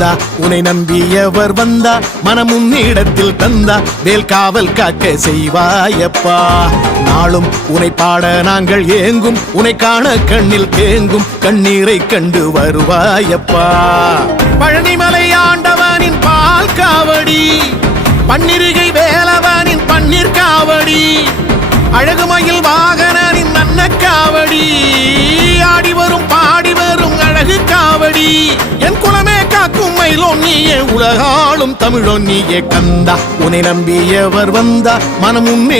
கந்தா உனை நம்பியவர் வந்தா மனம் உன்னிடத்தில் தந்தா வேல் காவல் காக்க செய்வாயப்பா. நாளும் உனை பாட நாங்கள் ஏங்கும் உனை காண கண்ணில் தேங்கும் கண்ணீரை கண்டு வருவாயப்பா. பழனிமலை ஆண்டவனின் பால் காவடி பன்னிருகை வேலவனின் பன்னீர் காவடி அழகுமயில் வாகனின் நன்ன காவடி ஆடி வரும் பாடி வரும் அழகு காவடி என் குலமே காக்கும் மயிலோ நீயே உலகாளும் தமிழோ நீயே கந்தா உனை நம்பியவர் வந்தா மனம் உன்னே